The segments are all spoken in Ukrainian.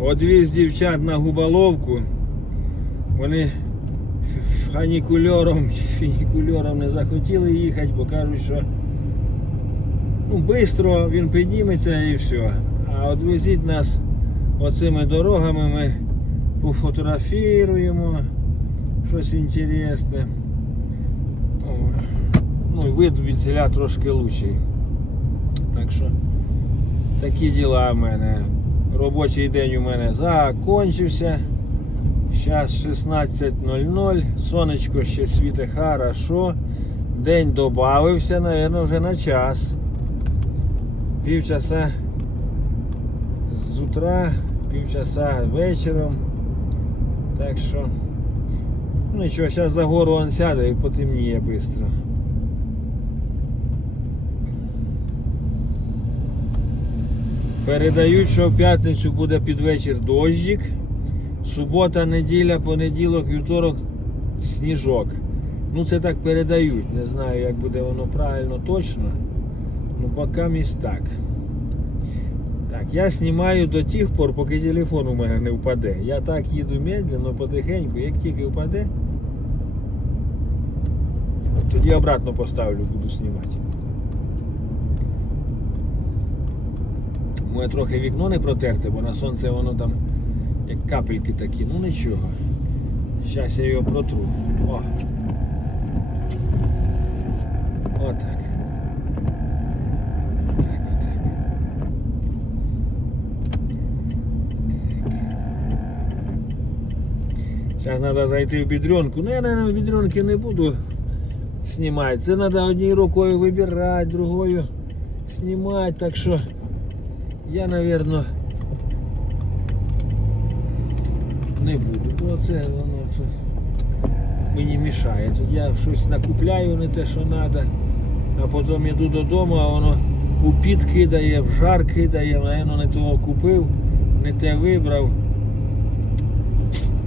Одвіз дівчат на губоловку. Вони фанікульором, фінікульором не захотіли їхати, бо кажуть, що ну, швидко він підніметься і все. А от везіть нас оцими дорогами, ми пофотографіруємо щось інтересне. Ну і вид від селя трошки лучший. Так що такі діла в мене. Робочий день у мене закончився. Зараз 16.00. Сонечко ще світить хорошо. День додався, мабуть, вже на час. Півчаса з утра, півчаса вечором. Так що, ну нічого, зараз за гору он сяде і потемніє швидко. Передають, що в п'ятницю буде під вечір дощик. Субота, неділя, понеділок, вівторок, сніжок. Ну це так передають. Не знаю, як буде воно правильно точно. Ну поки місь так. Так, я знімаю до тих пор, поки телефон у мене не впаде. Я так їду медленно, потихеньку, як тільки впаде, тоді обратно поставлю, буду знімати. Моє трохи вікно не протерте, бо на сонце воно там як капельки такі, ну нічого. Зараз я його протру. О. Отак. Зараз треба зайти в бідренку. Ну я, наверное, в бідренки не буду знімати. Це треба однією рукою вибирати, другою знімати. Так що я, напевно, не буду, бо це воно це мені мішає. Тут я щось накупляю не те, що треба, а потім йду додому, а воно у піт кидає, в жар кидає, напевно, не того купив, не те вибрав.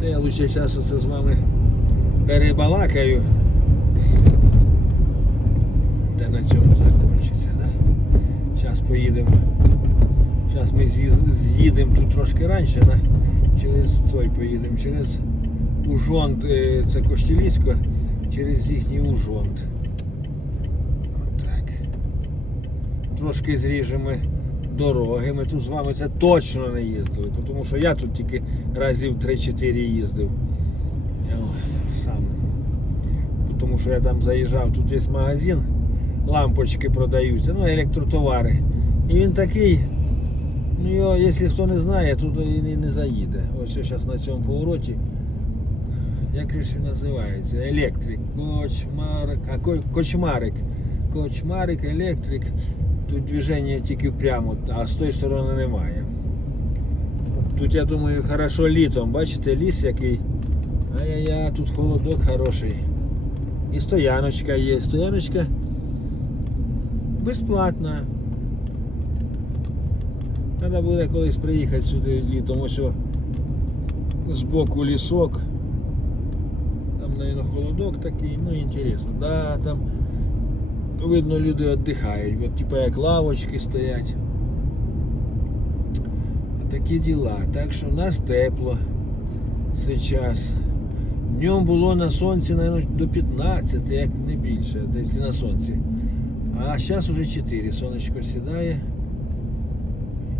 Та я лише зараз оце з вами перебалакаю. Та на цьому закінчиться, да? Зараз поїдемо. Зараз ми з'їдемо тут трошки раніше, да? через цей поїдемо, через Ужонт, е, це Коштілісько, через їхній Ужонт. Отак. Трошки зріжемо дороги. Ми тут з вами це точно не їздили, тому що я тут тільки разів 3-4 їздив. Сам. Тому що я там заїжджав, тут є магазин, лампочки продаються, ну електротовари. І він такий. Ну його, якщо хто не знає, то і не, не заїде. Ось я зараз на цьому повороті. Як же він називається? Електрик, кочмарик, а ко- кочмарик. Кочмарик, електрик. Тут движення тільки прямо, а з тої сторони немає. Тут, я думаю, хорошо літом. Бачите, ліс який. Ай-яй-яй, тут холодок хороший. І стояночка є. Стояночка безплатна. Треба буде колись приїхати сюди літом, ось о, збоку лісок. Там, мабуть, холодок такий, ну інтересно. Да, там видно люди віддихають, от, типа як лавочки стоять. Такі діла. Так що в нас тепло зараз. Днем було на сонці, мабуть, до 15, як не більше, десь на сонці. А зараз вже 4. Сонечко сідає.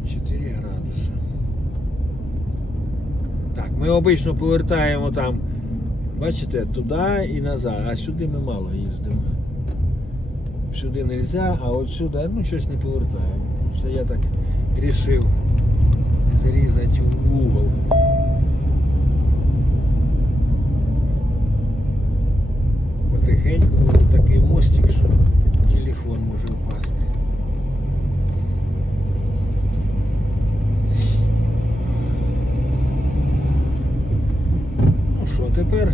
4 градуси. Так, ми обично повертаємо там, бачите, туди і назад, а сюди ми мало їздимо. Сюди не можна, а от сюди, ну щось не повертаємо. Це я так рішив зрізати угол. Потихеньку, ну, такий мостик, що телефон може впасти. Ну що, тепер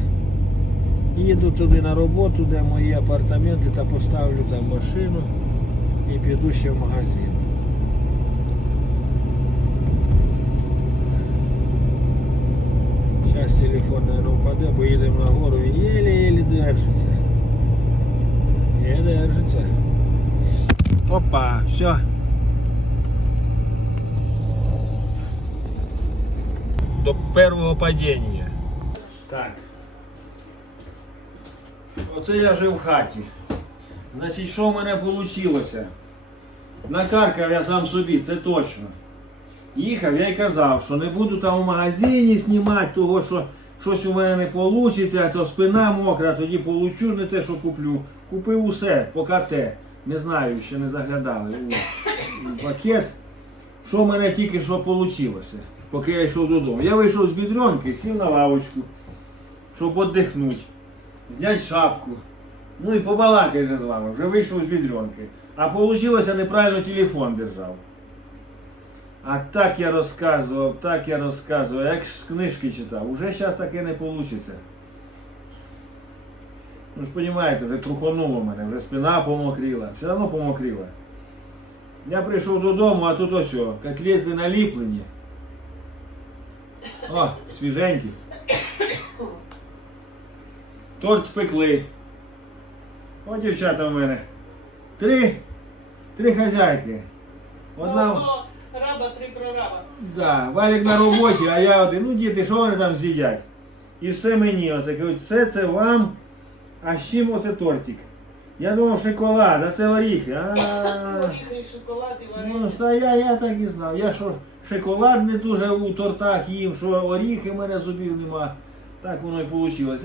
їду туди на роботу, де мої апартаменти, та поставлю там машину і піду ще в магазин. Зараз телефон, наверное, впаде, бо на гору і єлі-єлі держиться. Не держиться. Опа, все. до першого падіння. Так. Оце я вже в хаті. Значить, що в мене вийшло? Накаркав я сам собі, це точно. Їхав, я й казав, що не буду там у магазині знімати того, що щось у мене не вийде, то спина мокра, тоді получу не те, що куплю. Купив усе, поки те. Не знаю, ще не заглядали пакет. Що в мене тільки що вийшло, поки я йшов додому. Я вийшов з бідренки, сів на лавочку, щоб віддихнути, зняти шапку. Ну і побалакати вже з вами, вже вийшов з бідренки. А вийшло неправильно телефон держав. А так я розказував, так я розказував, як з книжки читав. Уже зараз таке не вийде. Ну ж розумієте, вже трухануло мене, вже спина помокріла, все одно помокріла. Я прийшов додому, а тут ось, котлети наліплені. О, свіженькі. Торт спекли. О, дівчата в мене. Три, три хазяйки. Одна. Одного раба, три прораба. Да, Валік на роботі, а я один, ну діти, що вони там з'їдять? І все мені, оце кажуть, все це вам, а з чим оце тортик? Я думав шоколад, а це оріхи. А, Горіхи, і шоколад і ну, та я, я так і знав. Я що шоколад не дуже у тортах їм, що оріхи в мене зубів нема. Так воно і вийшло.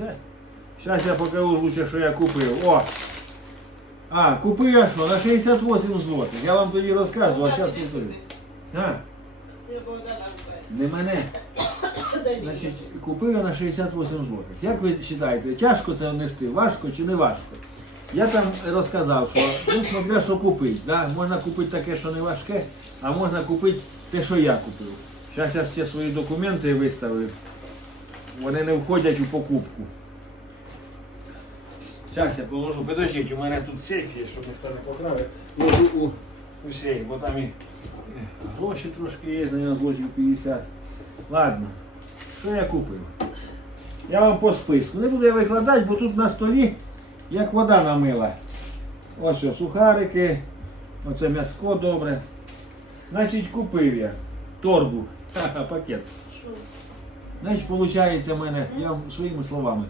Зараз я покажу лучше, що я купив. О! А, купив я що? На 68 злотих. Я вам тоді розказував, а зараз купив. А, не мене. Значить, купив я на 68 злотих. Як ви вважаєте, тяжко це нести? Важко чи не важко? Я там розказав, що ну, смотря що купити. Да? Можна купити таке, що не важке, а можна купити те, що я купив. Зараз я всі свої документи виставив. Вони не входять у покупку. Зараз я положу. Подождіть, у мене тут сейф є, щоб ніхто не поправив. Ложу у, у сейф, бо там і е, гроші трошки є, на злотів 50. Ладно, що я купив? Я вам по списку. Не буду я викладати, бо тут на столі як вода намила. Ось о, сухарики, оце м'яско добре. Значить, купив я торбу, Ха-ха, пакет. Що? Значить, виходить у мене, я вам своїми словами,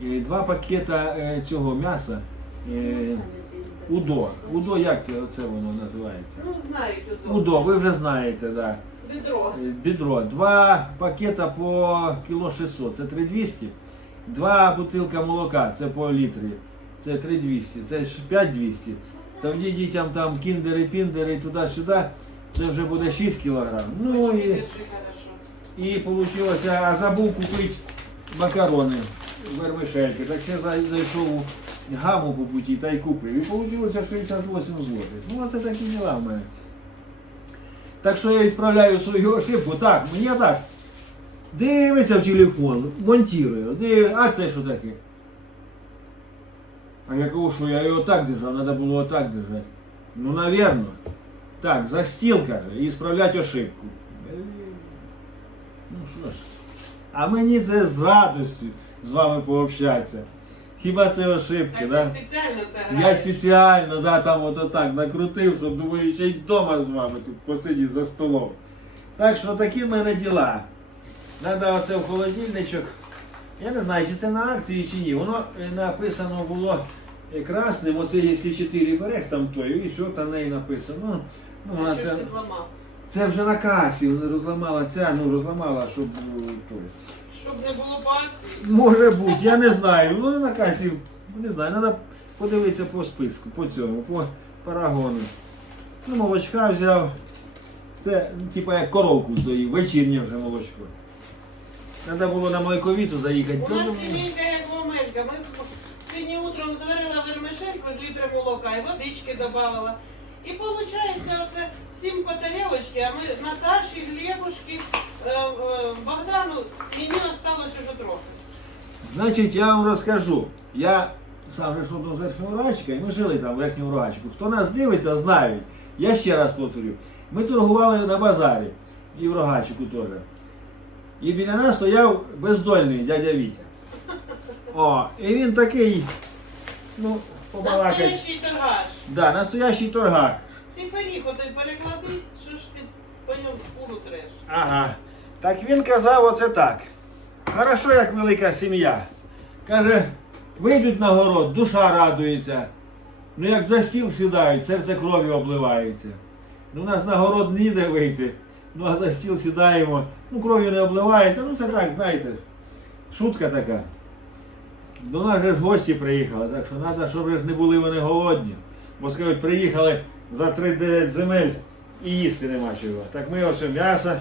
два пакета е, цього м'яса. е, Удо. Удо, як це, це воно називається? Ну, знають удобно. Удо, ви вже знаєте, так. Да. Бедро. Е, Бедро. Два пакета по кіло 600, це 3200. Два бутилка молока, це по літрі. Це 3200, це 5200. Тоді дітям там кіндери, піндери, туди-сюди, це вже буде 6 кілограм. Ну і, і вийшло, а забув купити макарони, вермишельки. Так ще зай- зайшов у гаму по путі та й купив. І вийшло 68 злотих. Ну, це такі діла в мене. Так що я ісправляю свою ошибку. Так, мені так. Дивиться в телефон, монтує. Див... А це що таке? А я кажу, що я його так держав, треба було отак держати. Ну, навірно. Так, за стіл, каже, і ісправляти ошибку. Блін. Ну що ж. А мені це з радістю З вами пообщатися. Хіба це ошибки, Так да? ти спеціально це Я спеціально, да, там от отак накрутив, щоб думаю, ще й вдома з вами тут посидіти за столом. Так що такі в мене діла. Треба оце в холодильничок. Я не знаю, чи це на акції чи ні. Воно е, написано було е, красним, оце якщо 4 берег там той, і що там неї написано. Ну, ну, вона це, ж ти зламав? Це вже на касі, вона розламала ця, ну розламала, щоб е, той. Щоб не було акції. Може бути, я не знаю. Ну на касі, не знаю, треба подивитися по списку, по цьому, по парагону. Ну, молочка взяв. Це типа як коровку здоїв, вечірнє вже молочко. Треба було на млековіту заїхати. У нас сімейка як гомелька. Ми сьогодні утром зварила вермишельку з літром молока і водички додавала. І виходить, оце сім по тарілочці, а ми Наташі, Глебушки, е, е, Богдану, мені осталось уже трохи. Значить, я вам розкажу. Я сам же до верхнього рачка, і ми жили там в верхньому рачку. Хто нас дивиться, знають. Я ще раз повторю. Ми торгували на базарі і в рогачику теж. І біля нас стояв бездольний дядя Вітя. О, і він такий, ну, побалакать. Настоящий торгаш. Да, настоящий торгак. Ти пиріг отой переклади, що ж ти по ньому шкуру треш. Ага. Так він казав оце так. Хорошо, як велика сім'я. Каже, вийдуть на город, душа радується. Ну як за стіл сідають, серце кров'ю обливається. Ну, у нас на город не йде вийти. Ну а за стіл сідаємо, ну кров'ю не обливається. Ну це так, знаєте, шутка така. До нас же ж гості приїхали, так що треба, щоб ж не були вони голодні. Бо приїхали за 3-9 земель і їсти нема чого. Так ми ось м'ясо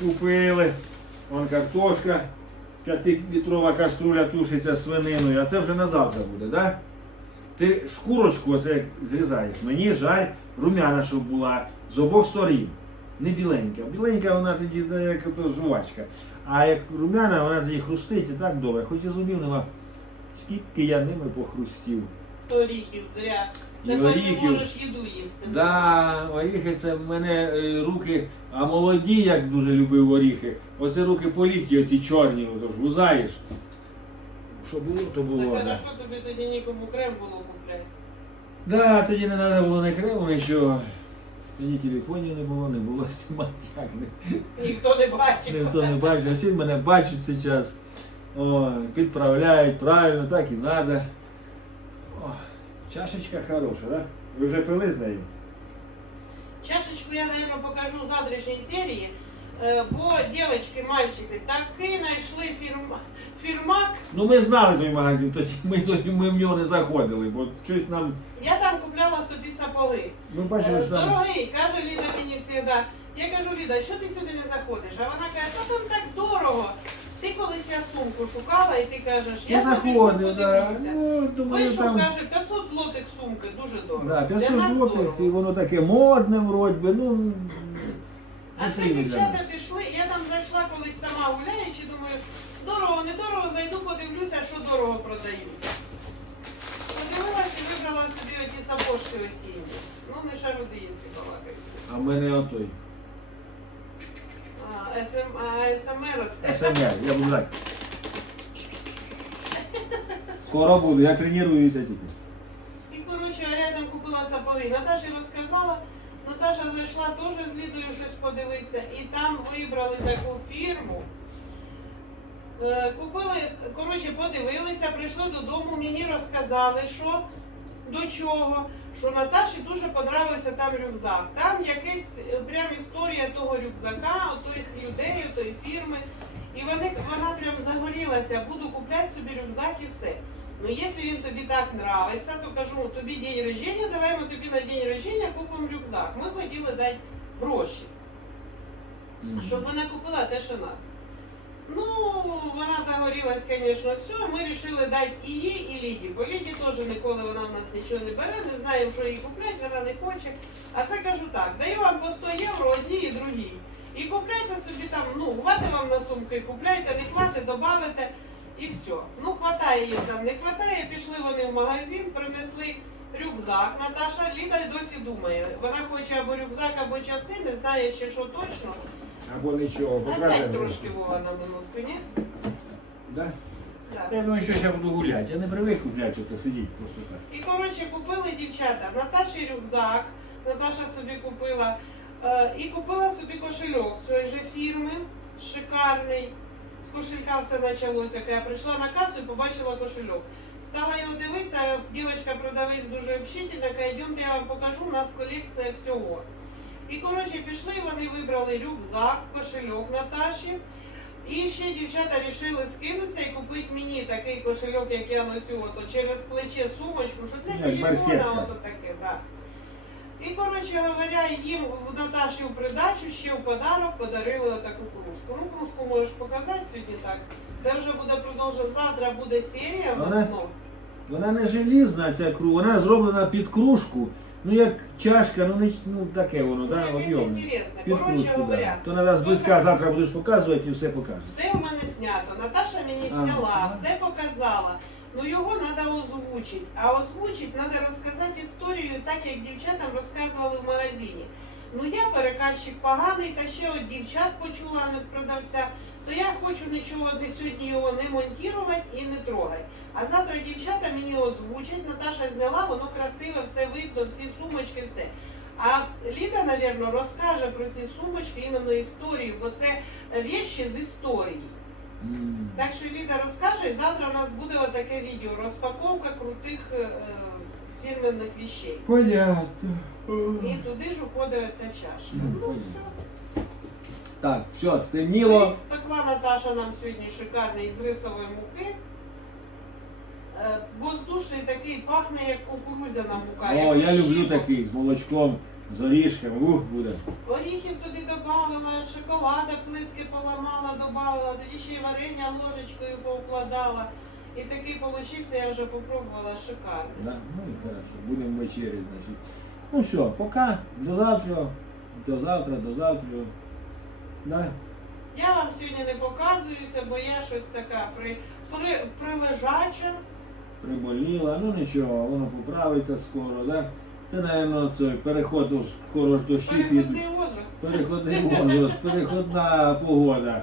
купили, вон картошка, 5-літрова каструля тушиться свининою, а це вже на завтра буде, так? Ти шкурочку оце зрізаєш. Мені жаль румяна, щоб була з обох сторін. Не біленька. Біленька вона тоді як жувачка. А як румяна, вона тоді хрустить і так добре. Хоч і зубів нема. Скільки я ними похрустів. Оріхів зря. І Тепер оріхів. можеш їду їсти. Да, оріхи це в мене е, руки, а молоді, як дуже любив оріхи. Оце руки політі, оці чорні, ото ж лузаєш. Що було, то Так було. Да. хорошо тобі тоді нікому крем було купляти. Да, тоді не треба було не крему, нічого. Тоді телефонів не було, не було знімати. як не- Ніхто не бачив. Ніхто не бачить, а всі мене бачать зараз. О, підправляють, правильно, так і треба. Чашечка хороша. Да? Ви вже пили з нею? Чашечку я, наверное, покажу в завтрашній серії. Е, Бо дівчатки, мальчики таки знайшли фірма, фірмак. Ну ми знали той магазин, тоді ми, ми в нього не заходили, бо щось нам. Я там купляла собі сапоги. Ми бачили, Е, що. Дорогий, каже Ліда мені завжди. Я кажу, Ліда, що ти сюди не заходиш? А вона каже, та там так дорого. Ти колись я сумку шукала і ти кажеш, я Я собі заходив, да. Ну, думаю, Вийшов, там. каже, 500 злотих сумки, дуже дорого. Да, Для 500 нас злотих, дорого. і воно таке модне вроді би, ну. А сильно для дівчата нас. пішли, я там зайшла колись сама гуляючи, думаю, дорого, не дорого, зайду, подивлюся, що дорого продають. Подивилася і вибрала собі оті сапожки осінні. Ну, не шаруди, якщо балакають. А в мене отой. СМ, СМР. СМР, я буду так. Скоро буду, я тренуюся тільки. І, коротше, а рядом купила сапоги. Наташі розказала, Наташа зайшла теж з Лідою щось подивитися, і там вибрали таку фірму. Е, Купили, коротше, подивилися, прийшли додому, мені розказали, що до чого, що Наташі дуже подобався там рюкзак. Там якась е, прям історія того рюкзака, отих людей, отої фірми. І вони, вона прям загорілася, буду купляти собі рюкзак і все. Ну, якщо він тобі так нравиться, то кажу, тобі день рождения, давай ми тобі на день рождения купимо рюкзак. Ми хотіли дати гроші, щоб вона купила те, що надо. Ну, вона загорілась, звісно, все. Ми вирішили дати і їй, і Ліді. Бо Ліді теж ніколи вона в нас нічого не бере, не знаємо, що їй купляти, вона не хоче. А це кажу так, даю вам по 100 євро одні і другі. І купляйте собі там, ну, хватить вам на сумки, купляйте, не хватить, добавите і все. Ну, хватає їм там, не хватає, пішли вони в магазин, принесли рюкзак. Наташа Ліда досі думає. Вона хоче або рюкзак, або часи, не знає ще що точно. Або нічого, А покажемо. трошки Вова на минутку, ні? Да? Так. Я думаю, що я буду гуляти. Я не привик гуляти, це сидіти просто так. І коротше купили дівчата Наташі рюкзак. Наташа собі купила е, і купила собі кошельок цієї же фірми, шикарний. З кошелька все почалося. Я прийшла на касу і побачила кошельок. Стала його дивитися, дівчинка продавець дуже общительна, каже, йдемте, я вам покажу, у нас колекція всього. І коротше пішли, вони вибрали рюкзак, кошельок Наташі. І ще дівчата вирішили скинутися і купити мені такий кошельок, як я носю, ото через плече сумочку, що для барсетка. телефона, ото таке, да. І, коротше говоря, їм в Наташі в придачу ще в подарок подарили отаку кружку. Ну, кружку можеш показати сьогодні так. Це вже буде продовжено. Завтра буде серія в Але- Вона не желізна, ця кру, вона зроблена під кружку. Ну як чашка, ну не ну таке воно, да, Ну, якесь об'ємне. інтересне. Під Коротше кружку, говоря, да. То треба зблизька завтра будеш показувати і все покажеш. Все в мене знято. Наташа мені А, зняла, все показала. Ну його треба озвучити. А озвучити треба розказати історію так, як дівчатам розказували в магазині. Ну я переказчик поганий, та ще от дівчат почула від продавця, то я хочу нічого не сьогодні його не монтувати і не трогати. А завтра дівчата мені озвучать, Наташа зняла, воно красиве, все видно, всі сумочки, все. А Ліда, напевно, розкаже про ці сумочки іменно історію, бо це віші з історії. Так що Ліда розкаже, і завтра у нас буде отаке відео розпаковка крутих е, фірменних вещей. Понятно. І туди ж уходить оця чашка. Мгм, Ну все. Так, все, стемніло. Спекла Наташа нам сьогодні шикарний з рисової муки. Е, Воздушний такий пахне, як кукурудзяна мука. О, як я люблю щіпок. такий з молочком, з орішками. Ух, буде. Оріхів туди додавала, шоколада, плитки поламала, додавала, тоді ще й варення ложечкою повкладала. І такий получився, я вже попробувала шикарний. Да? Ну і хорошо, будемо вечері, значить. Ну що, пока, до завтра, до завтра, до завтра. Да? Я вам сьогодні не показуюся, бо я щось така при, при, прилежача. Приболіла, ну нічого, воно поправиться скоро, да? Це, мабуть, цей переход до скоро ж дощі підуть. Переходний возраст. Переходний возраст, переходна погода.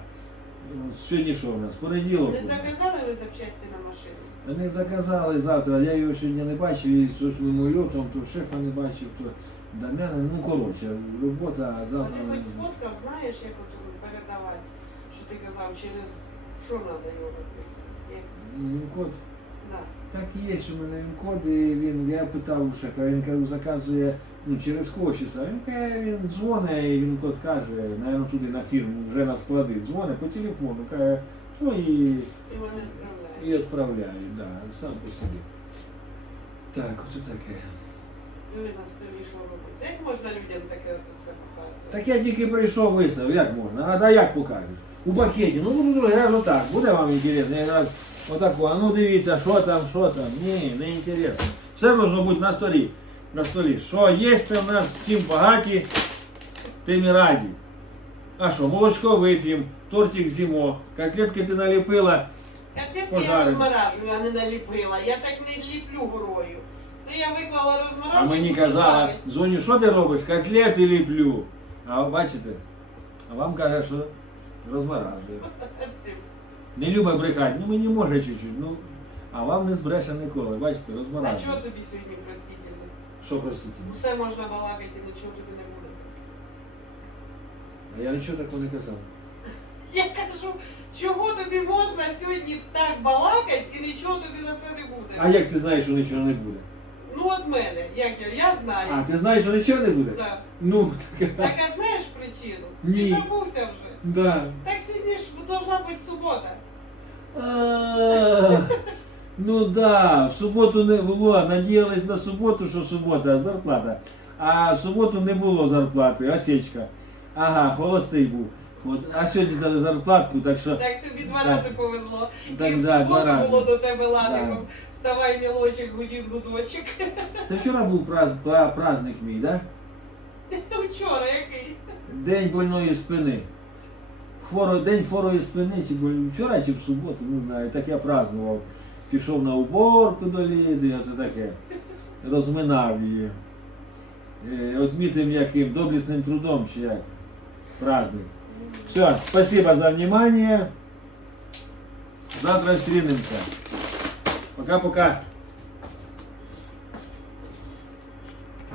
Сьогодні що у нас? Понеділок. Не заказали ви запчасті на машину? Та не заказали завтра, я його сьогодні не бачив, і щось мимольотом, то шефа не бачив, то Дам'яна, ну коротше, робота, а А завтра. ти хоч сфоткав, знаєш, як от передавати, що ти казав, через що треба його? Як? Він код. Да. Так і є, що в мене він код, і він, я питав у шефа, він каже, заказує ну, через кошіса. Він каже, він дзвонить, і він код каже, напевно, туди на фірму, вже на склади, дзвонить по телефону, каже, ну і, І відправляють, да, сам по собі. Так, оце таке. Що робиться? Як можна людям таке оце все показувати? Так я тільки прийшов висав, як можна? А, да як покажеш? У пакеті. Ну, ну, ну, я ж отак. Буде вам інтересно? Я отаку, а ну дивіться, що там, що там. Ні, не інтересно. Все должно бути на столі. На столі. Що є, це в нас всім багаті, тим і раді. А що, молочко вип'ємо, тортик з'їмо, котлетки ти наліпила. Котлетки я Пожарені. розморажую, а не наліпила. Я так не ліплю горою. Це я виклала розморажую. А мені буду казала, жарити. Зоню, що ти робиш? Котлети ліплю. А бачите? А вам каже, що розморажує. Не любить брехати, ну мені може чуть-чуть, ну. А вам не збреше ніколи, бачите, А чого тобі сьогодні простительно? Що простите? Усе можна балакати, нічого тобі не буде за це. А я нічого такого не казав. Я кажу, чого тобі можна сьогодні так балакати і нічого тобі за це не буде? А як ти знаєш, що нічого не буде? Ну от мене, як я, я знаю. А, ти знаєш, що нічого не буде? Так. Ну, так. Так а знаєш причину? Ні. Ти забувся вже. Да. Так сьогодні ж должна бути субота. А, Ну да, в суботу не було, надіялись на суботу, що субота, зарплата. А в суботу не було зарплати, осечка. Ага, холостий був. От, а сьогодні дали зарплатку, так що. Так тобі два Так. рази повезло. Так, і в да, два суботу рази. було до тебе ладиком. Вставай, мілочок, гудіт гудочок. Це вчора був праз, пра- праздник мій, да? Вчора який? День больної спини. Хворо, день хворої спини, чи вчора, чи в суботу, не знаю, так я празднував. Пішов на уборку до Ліди, оце таке. Розминав її. Е, Отмітим яким доблесним трудом, чи як. Праздник. Все, спасибо за внимание. Завтра зустрінемося. Пока-пока.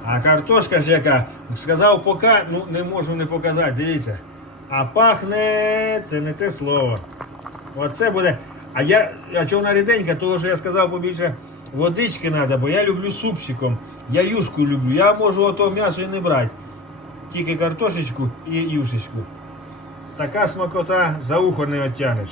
А картошка ж яка, сказав пока, ну не можу не показати, дивіться. А пахне, це не те слово. Оце буде. А я, а чого вона ріденька, того що я сказав побільше водички треба, бо я люблю супчиком. Я юшку люблю. Я можу ото м'ясо і не брати. Тільки картошечку і юшечку. Така смакота за ухо не оттянеш.